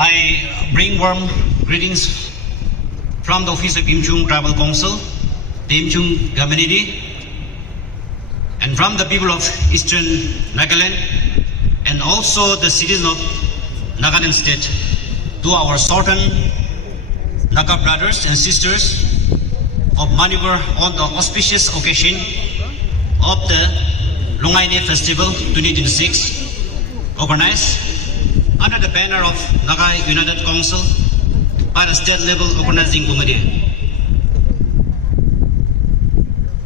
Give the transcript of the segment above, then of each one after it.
I bring warm greetings from the office of Yimkhiung Tribal Council, the Yimkhiung community, and from the people of Eastern Nagaland, and also the citizens of Nagaland State, to our Southern Naga brothers and sisters of Manipur on the auspicious occasion of the Lui Ngai Ni Festival 2026, organized under the banner of Naga United Council by the state level organizing committee.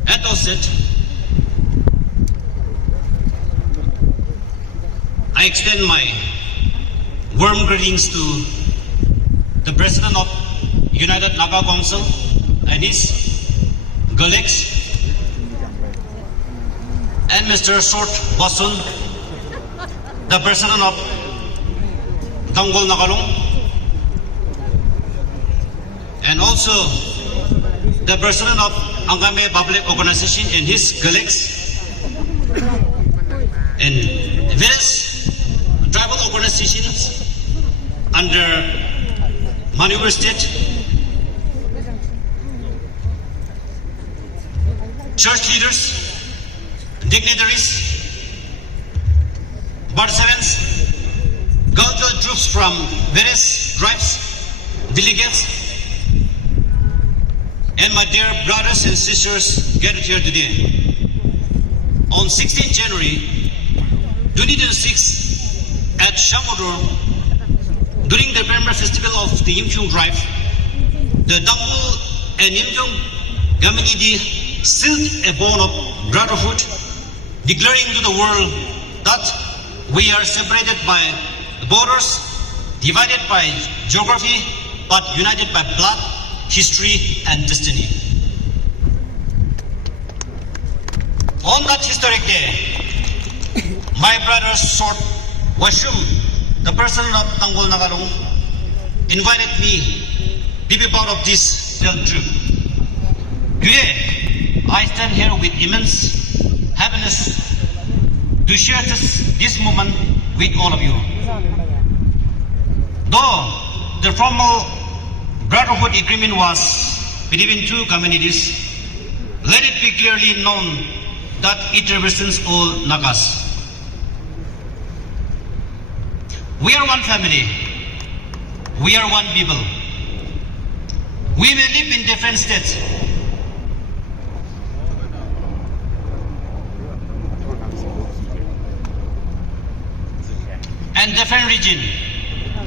At the outset, I extend my warm greetings to the President of United Naga Council and his colleagues, and Mr. Sort Basun, the President of Tangkhul Nagalong, and also the President of Angame Public Organization and his colleagues, and various tribal organizations under Manipur State, church leaders, dignitaries, participants, cultural groups from various tribes, delegates, and my dear brothers and sisters gathered here today. On 16 January 2026 at Shamudur, during the primary festival of the Yimkhiung tribe, the Tangkhul and Yimkhiung community sealed a bond of brotherhood, declaring to the world that we are separated by borders, divided by geography, but united by blood, history, and destiny. On that historic day, my brother Sort Washum, the president of Tangkhul Nagalong, invited me to be part of this field trip. Today, I stand here with immense happiness to share this moment with all of you. Though the formal brotherhood agreement was between two communities, let it be clearly known that it represents all Nagas. We are one family. We are one people. We may live in different states, and different region,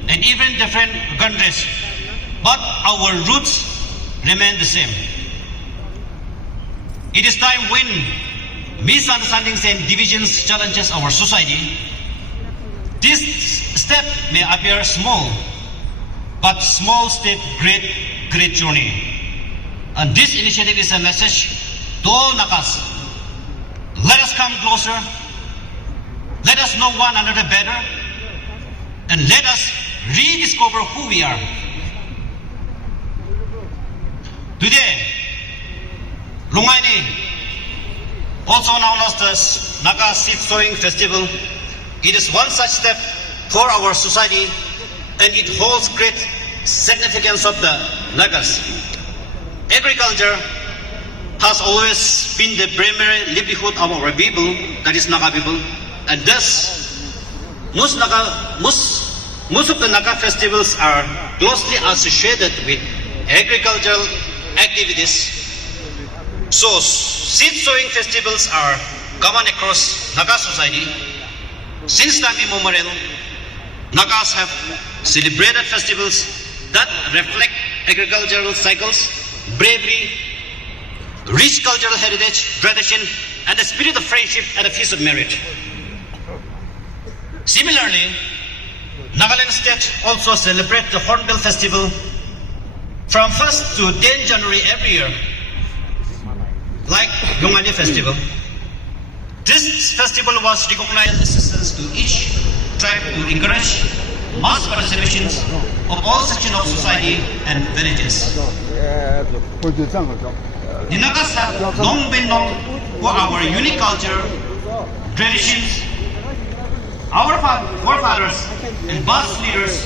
and even different countries, but our roots remain the same. It is time when misunderstandings and divisions challenges our society. This step may appear small, but small step, great journey. And this initiative is a message to all Nagas. Let us come closer. Let us know one another better. And let us rediscover who we are. Today, Lui Ngai Ni, also known as the Naga seed-sowing festival, it is one such step for our society, and it holds great significance of the Nagas. Agriculture has always been the primary livelihood of our people, that is Naga people, and thus most of the Naga festivals are closely associated with agricultural activities. So seed-sowing festivals are common across Naga society. Since time immemorial, Nagas have celebrated festivals that reflect agricultural cycles, bravery, rich cultural heritage, tradition, and the spirit of friendship and a feast of merit. Similarly, Nagaland State also celebrates the Hornbill Festival from 1st to 10 January every year, like Lui Ngai Ni Festival. This festival was recognized assistance to each tribe to encourage mass participation of all sections of society and villages. The Nagas have long been known for our unique culture, traditions. Our forefathers and past leaders